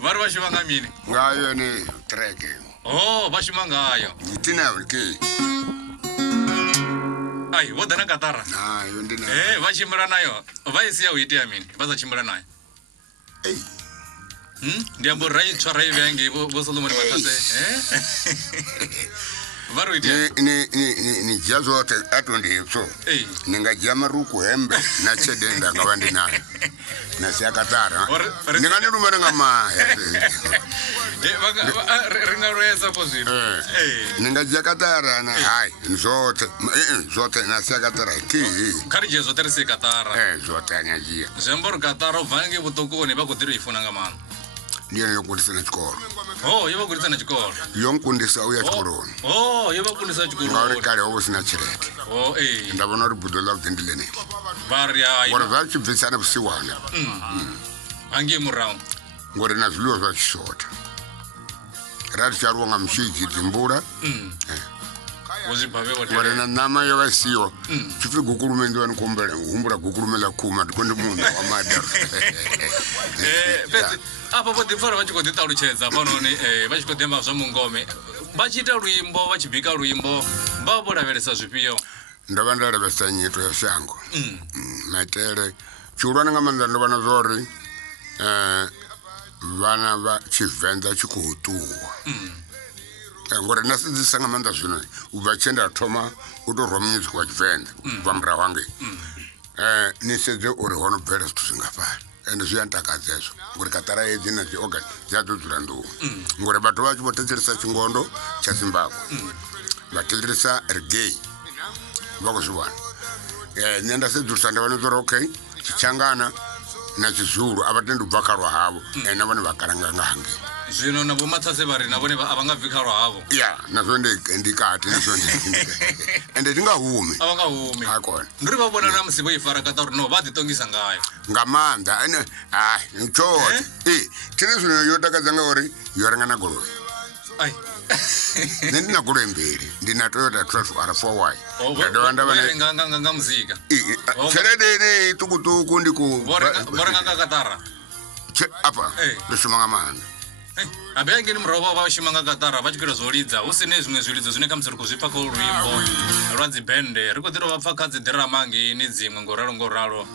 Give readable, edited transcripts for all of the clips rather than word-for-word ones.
Vari vashima nga mini? Ngayo ni track. Oh, vashima ngayo. Itina ke. Ai, wodana katara. Nayo ndina. Vachimura nayo. Vaisiya uitia mini. Vazachimura nayo. Ndiambo rai chora ivengi Vho-Solomon Mathase. Vari uitia. Ni jazo atondi so. Ninga jamaruku hembe na chedenda ngawandi nayo. Na siakatara. Ninga nirumana ngama. Ringa roesa posi. Ninga jakatara na hai zote na siakatara ki. Karije zote risi katara. Zote anyajia. Zembor katara vangi vutoku ni bakutiri ifuna ngamana. Ndiyo yokundisa na chikolo. Yeba kundisa na chikolo. Yonkundisa uya chikolo. Yeba kundisa chikolo. Ngawari kare obo sina chirete. Ndabona uri budola utendilene. Varia. Wara vachi visana busiwana. Angi murao. Ngore na zuluo za chisota. Rati charuwa nga mshiki timbura. Ngore na nama yoga siyo. Chifi gukulume ndiwa nikumbele. Umbura gukulume la kuma. Tukundi mundu wa madar. Peti. Apa po tifara vachiko titaulucheza panoni vachiko temba zva mungome vachita luimbo vachibika luimbo vavolavheresa zvipiyo ndava ndalavesa nyito ya shango maitele chiulwana nga manda ndovana zori vana va Tshivenḓa chikutuwa ngore nasidzisa nga manda zvino ubva chenda thoma utorwa music wa Tshivenḓa ubva murahu wange nisedze uri hono bvela zwithu zvingafani ende zviyantakadza izvo ngori katara edzi na zviorgan dziadzodzura nduwa ngori vatu vacho votecheresa chingondo cha Zimbabwe vatecheresa reggae vakuzviwana nendasedzurisa ndavanozora okay chichangana na chizulu avatendi kubvakarwa havo ena vane vakarangangange zvino navo Mathase vari navone havangabvikarwa havo ya nazvo ndikati nazvo ende tingahumi havangahumi akona ndiri vavona na musivo ifara kata uri no vaditongisa ngayo ngamanda ene chote tiri zvino yotakadza ngauri yorangana goloi nendina goloi mbiri ndina Toyota Trash R4Y nganga Muzika cherede ine tukutuku ndiku voranganga katara apa ndosumanga manda abengi ni murova vashimanga katara vachikira zolidza usine zvimwe zvilidzo zvine kamusoro kuzvipaka urwimbo rwadzibhende rikotiro vapfakadzi dhiramangi nidzimwe ngoralo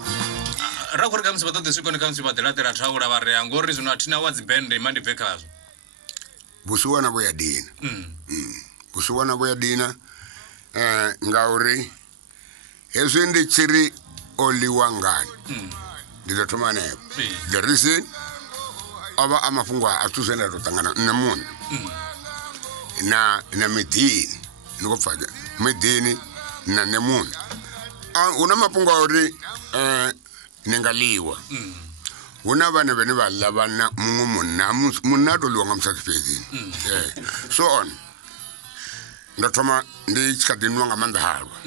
rakuri kamusi vatoti svikoni kamusi vadhilatera taura vareya ngori zvino hatina wadzibhende mandibvekazvo busuwana voyadina busuwana voyadina ngauri hezvi ndichiri oliwa ngani ndizotoma nepo the reason ava amafungwa atuzenda totangana nemunhu na midini nikupfadza midini na nemunhu una mapungwa uri ningaliwa una vane vene valavana mumwe munhu atoliwa nga musati fedzini so on ndotoma ndichikadinwa nga manda halwa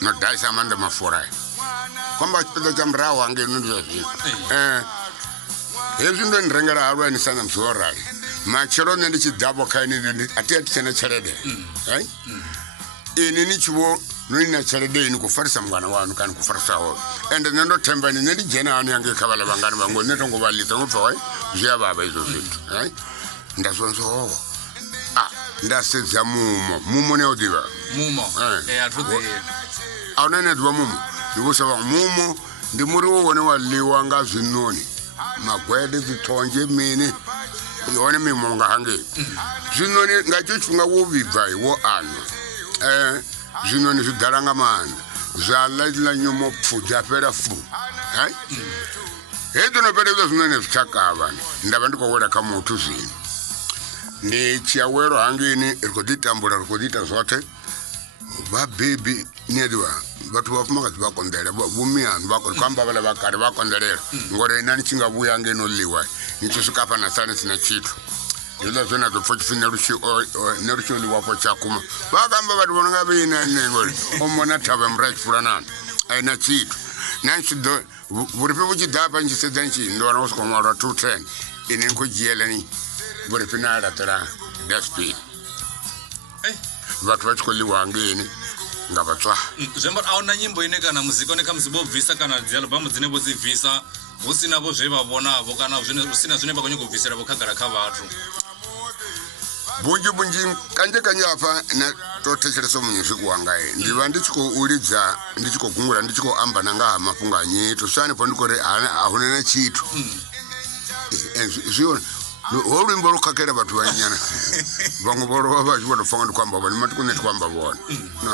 nodhaisa amanda mafurayo kwamba chipedza cha murahu wange nondizvazvino hezvi ndo ndirengera halwa nisana muzorari machero nendichidzavo kaini atiatichena cherede ini nichivo noina cherede ini kufarisa mwana wanu kana kufarisawo ende nendotemba ini nendijena hani yange kavala vangani vangu netongovalitsa ngopfa zviyavava izvo zvintu ndazonzo ndasedza mumo neudiva mumo auna nedziva mumo ndikusava mumo ndimuriwo wone waliwa nga zvinoni magwede dzitonje mini yone mimo ngahange zvinoni ngacho chifunga wovibva iwo anwa zvinoni zvidhara nga manda zvalaitila nyomo pfuja pera fu hedonopedeza zvinoni zvichakava ndava ndikowera kamutu zvino ndichiyawero hangini rikuditambura rikudita zvote vabhebi nediwa vatu vafumakadzi vakondera vumiyanu vakamba vala vakare vakonderera ngore nani chingavuya ngenoliwa nichosvikapa nasani sina chitu ila zvona zopfochisina nerusholiwapo chakuma vakamba vati vononga vinanengori omona tava murachifuranana aina chitu nanchido vuripi vuchidhapa nchisedza nchi ndovana kusikomarwa 210 ini nkujiyelani vuripi naratira despin vatu vachikoliwa ngeni ngavatswa zvemba aona nyimbo ine kana muzika one kamusi bobvisa kana dzialbamu dzine bodzibvisa hu sina vho zwe vha vhonavho kana hu sina zwine vha khou nyanga u bvisela vho khagala kha vhathu bunzhi kanje hafha na to thetshelesa munyuziki wanga ndi vha ndi tshi khou lidza ndi tshi khou gungula ndi tshi khou amba na nga ha mafhungo a nyito sani po ndi khou ri a huna na tshithu zwiona ho luimbo lwo khakhela vhathu vha nyana vhaṅwe vho lovha vha tshi vho tou pfa nga ndi khou amba vhone mati kune ndi khou amba vhone no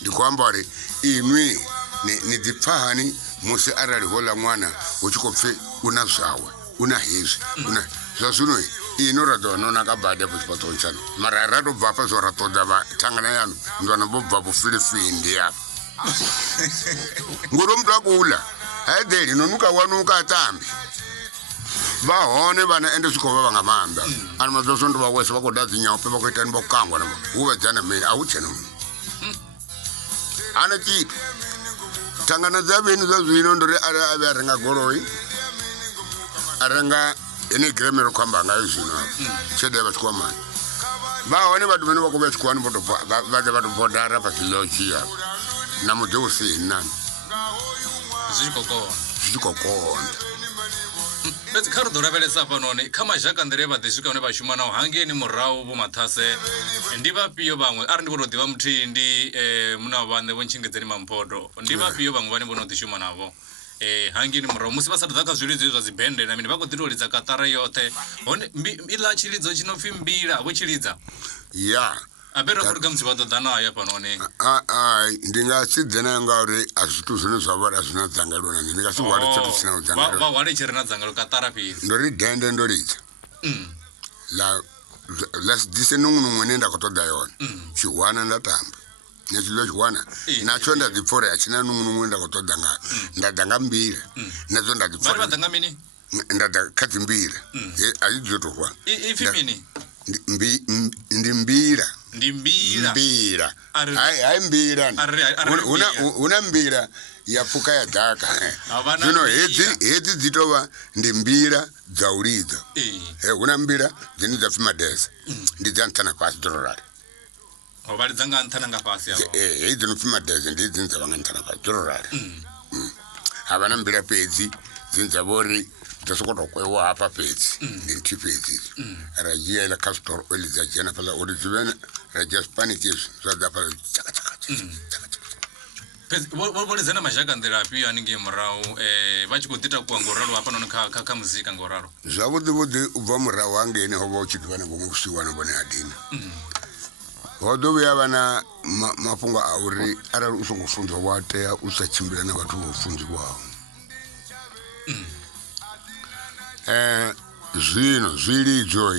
ndi khou amba uri inwi ni ḓi pfa hani musi arali hola ṅwana hu tshi khou pfi una zwawe una hezwi una zwa zwino ino ra ḓo nona ka badi afho tshifhaṱoni tshanu mara ra tou bva afha zwo ra ṱoḓa vha thangana yanu ndwana vho bva vhufilifindi afha ngori muthu a khou ḽa haeḓeli nonuka wanuka a tambi vha hone vhana ende zwi khou vha vha nga maanḓa ani madzoso ndi vha wese vha khou ḓa dzinyaope vha khou itani vha khou kangwa na hu vhedzana mini a hu tshena hana tshithu thangana dza vheni zwa zwino ndo ri a vhe a renga goloi a renga ene gremero khou amba ngayo zwino tshelede ya vha tshikwamani vha hone vhathu vhane vha khou vha tshikwani vha ḓe vha tou bodara fhasi lodzhi afho na muḓi u sini nani zwi tshi khou konḓa fhedzi kha ri ḓo lavhelesa hafhanoni kha mazhaka nḓila vha ḓi swika hune vha shuma naho hangeni murahu vho Mathase ndi vhafhio vhaṅwe arali ndi vho tou ḓivha muthihi ndi muna vhaṋe vho Ntshingedzeni Mamphoto ndi vhafhio vhaṅwe vhane vho no ḓi shuma navho hangeni murahu musi vha sa tou ḓa kha zwilidzo zwa dzibende na mini vha khou ḓi tou lidza katara yoṱhe hone iḽa tshilidzo tshi no pfhi mbila vho tshilidza ya abera kuri gamsi vha ḓo ḓa nayo hafhanoni ndi nga si dzena ngauri a zwithu zwine zwa vha a zwina dzangalelo na ndi nga si hwale tshithu tshina dzangalelo vha hwale tshi re na dzangalelo katara fhedzi ndo ri dende ndo lidza la dise nungunungu ine nda khou ṱoḓa yone tshihwana nda tamba na tshilo tshihwana natsho nda ḓi pfha uri a tshina nungunungu nda khou ṱoḓa ngayo nda ḓa nga mbila nadzo nda ḓi pfha vha ḓa nga mini nda ḓa kha dzimbila a i dzo tou rwa ipfhi mini ndi mbila ndi mbila hai mbila huna mbila ya pfuka ya ḓaka zwino hedzi dzi tou vha ndi mbila dza u lidza huna mbila dzine dza pfhi madese ndi dza nṱha na fhasi dzo rali vha lidza nga nṱha na nga fhasi hedzi dzo no pfhi madese ndi dzine dza vha nga nṱha na fhasi dzo rali havha na mbila fhedzi dzine dza vha uri dza sokou tou kwewa hafha fhedzi ndi nthihi fhedzi ra dzhia iḽa castor oil dza dzhena fhaḽa uri dzi vhe ra dzhia spaniki zwa ḓa fhaḽa vho lidza na mazhaka nḓila afhio haningei murahu vha tshi khou ḓi takuwa nga u ralo hafhanoni kha muzika nga u ralo zwavhuḓivhuḓi u bva murahu hangeni ho vha u tshi ḓivha na vhoṅwe vhusiwa na vhone hadina ho ḓo vhuya vha na mafhungo a uri arali u songo funzwa wa tea u sa tshimbila na vhathu vho funziwaho zwino zwilidzo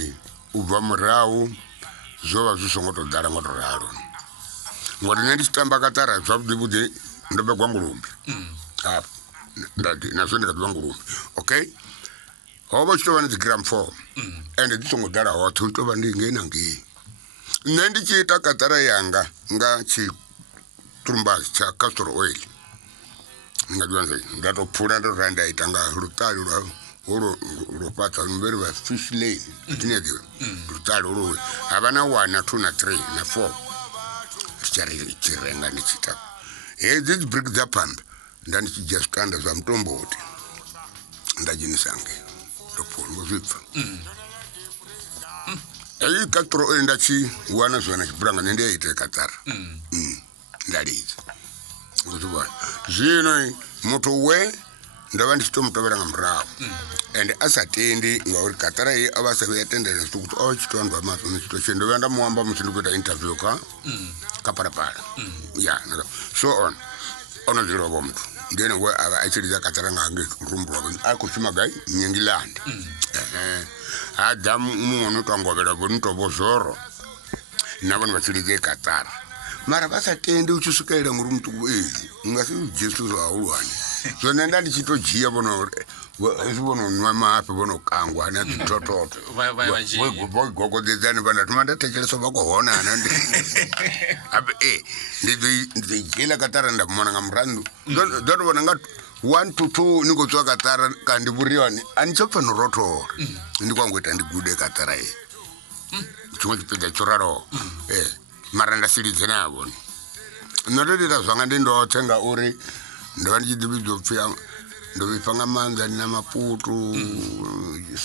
u bva murahu zwo vha zwi songo tou ḓala nga tou ralo ngori nṋe ndi tshi tamba katara zwavhuḓivhuḓi ndo begwa ngulumbi nazwo ndi kha ḓivha ngulumbi okay ho vha tshi tou vha na dzi gram form ende dzi songo ḓala hoṱhe u tou vha ndi ngei na ngei nṋe ndi tshi ita katara yanga nga tshitumbazi tsha castor oil ndi nga ḓivha nda tou phula ndo ra nda ita nga luṱali lwo fhaṱa mberi vha fish lane tine ḓivha luṱali uluwe havha na 1 na 2 na 3 na 4 tshi renga ndi tshi ita hedzi dzi brick dza phanḓa nda ndi tshi dzhia zwikanda zwa mutomboti nda dzhenisa ngei ndo phula ngo zwi pfha heyi katoro oil nda tshi wana zwona tshibulanga nṋe ndi a ita katara nda lidza ngo zwi vhona zwino muthu we ndo vha ndi tshi tou mutovhela nga murahu ende a sa tendi ngauri katara iyi a vha a sa vhuya tendela zwithu kuti o tshi tou andwa maṱo ni tshi tou tsheni ndo vhuya nda muamba musi ndi khou ita interview kha parapara ya so on ono dzi lovha muthu ndi ene we a vha a tshi lidza katara nga hangei rumbu lwawe a khou shuma gai Nyengilandi ha ḓa muṅwe no tou angovhela vho ni tou vho zoro na vhone vha tshi lidza katara mara vha sa tendi u tshi swikelela ngori muṱuku u nga si dzhie zwithu zwa hulwane zwone nda ndi tshi tou dzhia vhono hezwi vhono nwa mafhi vhono kangwa na dzitototo gogodzedzani vha nda thoma nda thetshelesa vha khou honana ndi ḓo dzhiela katara nda mona nga murandu ndo tou vhona nga 1 to 2 ni khou tswa katara kandi vhuriwani a ni tsha pfa no rothola ndi kwangu ita ndi gude katara iyi tshiṅwe tshipiḓa tsho raloho mara nda si lidze navho ndo tou ita zwanga ndi ndoṱhe ngauri ndo vha ndi tshi ḓivhidzwa u pfhi ndo vhipfa nga maanḓa ndi na maputu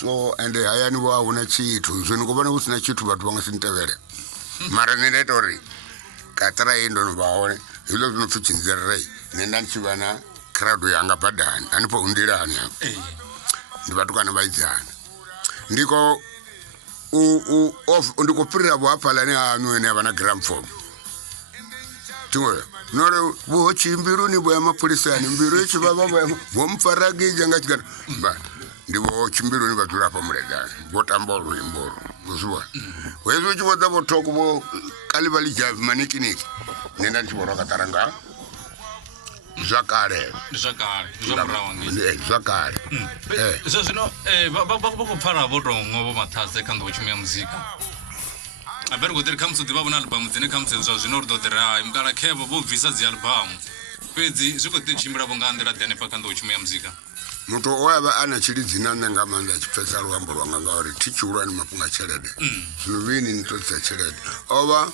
so ende hayani vho a huna tshithu zwino ngo vhona hu sina tshithu vhathu vha nga si ntevhele mara nṋe nda ita uri katara hii ndo no vha hone hezwo zwi no pfi Tshindzelele nṋe nda ndi tshi vha na crowd yanga badani hanefho nḓilani hafho ndi vhatukana vhaidzana ndiko ndiko fhirira vho hafhaḽani haṋu ene avha na gramophone tingoyo nore vho chimbiru ni vho ya mapholisani mbiru itshi vha vho mpfaragija nga tshikana ndi vho chimbiru ni vha dzula hafha muledani vho tamba luimbo uzwa hezwo tshi vho ḓa vho thoko vho kalivali javi manikiniki nṋe nda ndi tshi vho roka taranga zwakale zwo zwino vha khou pfara vho tou ṅwo vho Mathase kha nḓowetshumo ya muzika a bere go ḓiri khamusi ḓivha vho na albamu dzine khamusi zwa zwino ri ḓo ḓiri hai mukala khevo vho bvisa dzi albamu fhedzi zwi khou ḓi tshimbila vho nga nḓila ḓi hanefha kha nḓowetshumo ya muzika muthu o ya vha a na tshilidzina nṋe nga maanḓa a tshi pfesa luambo lwanga ngauri thi tshihulwane mafhungo a tshelede zwino vhini ni to dza tshelede o vha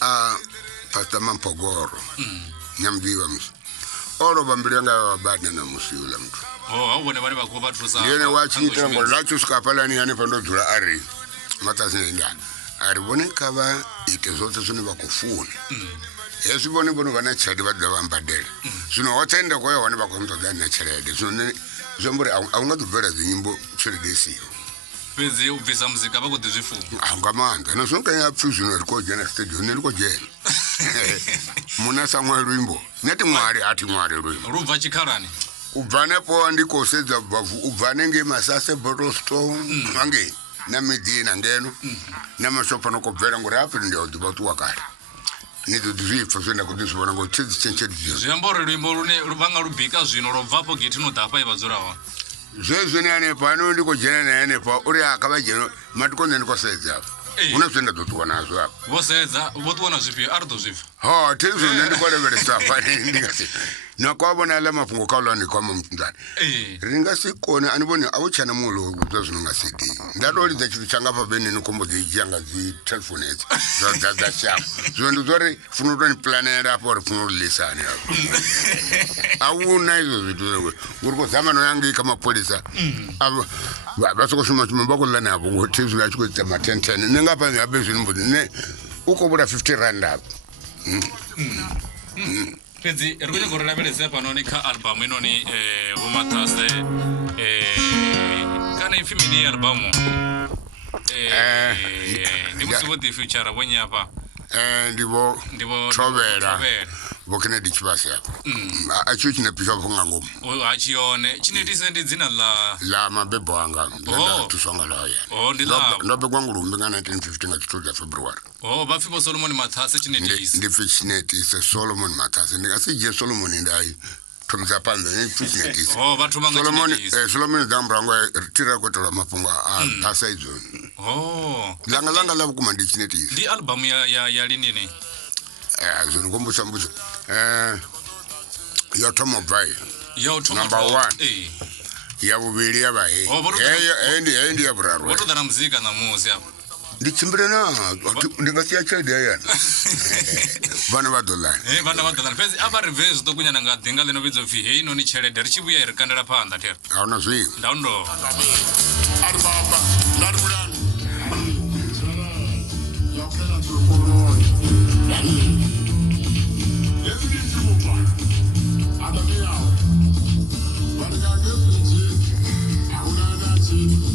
a Pastor Mampogoro nyamdiwa musi o lovha mbilu yanga ya vhabane na musi uḽa muthu hau vhone vhane vha khou vha thusa ndi ene wa tshi ita ngori ḽa tshi swika hafhaḽani hanefha ndo dzula a ri Mathase ndani a ri vhone kha vha ite zwoṱhe zwine vha khou funa hezwi vhone vha na tshelede vha ḓa vha mbadela zwino hoṱhe nda khou ya hone vha khou nṱoḓa na tshelede zwino nṋe zwi amba uri a u nga ḓo bvela dzinyimbo tshelede isiho fhedzi u bvisa muzika vha khou ḓi zwi funa nga maanḓa na zwino kanya pfhi zwino ri khou dzhena stadium nṋe ndi khou dzhena muna sa ṅwali luimbo neti ṅwali a thi ṅwali luimbo lu bva tshikhalani u bva hanefho ndi khou sedza u bva hanengei Masase Bottlestone hangei na Medina ngeno na mashopha no khou bvela ngori hafhi ndi a ḓivha ṱuwa kale ni ḓo ḓi zwi pfha zwe nda khou ḓi zwi vhona ngori tshedzi tshentshedi zwi amba uri luimbo lune vha nga lu bika zwino ro bvapo gethi no ḓa hafha i vha dzula hone zwezwi ni hanefho ano ndi khou dzhena na hanefho uri a kha vha dzhene matiko nṋe ndi khou sedza hafho huna zwe nda ḓo ṱuwa nazwo hafho vho sedza vho ṱuwa na zwifhio a ri ḓo zwipfa ho thi zwone ndi khou lavhelesa hafha ndi nga si na kwa vhona aḽa mafhungo kha uḽani kwama mutunzani ri nga si kone ani vhone a u tshana mulo zwa zwino nga CD nda tou lidza tshithu tshanga hafha vhene ni khombo ḓi dzhia nga dzi telephone edzi dza shango zwino ndi zwa uri funa u tou ni planela hafho uri funa u lisani hafho a hu na izwo zwithu ngori khou zama no yanga kha mapholisa vha sokou shuma vha khou ḽa navho ngo thi zwino a tshi khou ita ma-10 nṋe nga hafha habe zwino mbudzi nṋe u khou vhula 50 rand hafho fhedzi ri khou nyanga uri lavhelese hafhanoni kha albamu inoni vho Mathase kana ipfhi mini albamu ndi musi vho ḓi futura vho nyafha ndi vho Thovhela vho Kennedy Tshivhase hafho a tshiyo tshine piswa hafho nga ngomu a tshi yone Tshinetise ndi dzina ḽa mabebo anga nda thuswa nga ḽaho yana ndo begwa ngulumbi nga 1950 nga tshithu dza February vha pfi vho Solomon Mathase Tshinetise ndi pfi Tshinetise Solomon Mathase ndi nga si dzhie Solomon ndai thomisa phanḓa ni pfi Tshinetise vha thoma nga Tshinetise Solomon dza murangwa tira kwetela mafhungo a phasa idzo langa ḽa vhukuma ndi Tshinetise ndi albamu ya lini ni zwino ngombusa mbuso yo thoma bvai number 1 ya vhuvhili ya vha heyi ndi ya vhuraru vho to ḓa na muzika na musi hafho ndi tshimbile ndi nga siya tshelede hayani vhana vha ḓolani vhana vha ḓolani fhedzi a vha ri bve zwiṱukunyana nga ḓinga ḽino vhidzo pfhi hei noni tshelede ri tshi vhuya ri kandela phanḓa thera a huna zwinwe ndaundo I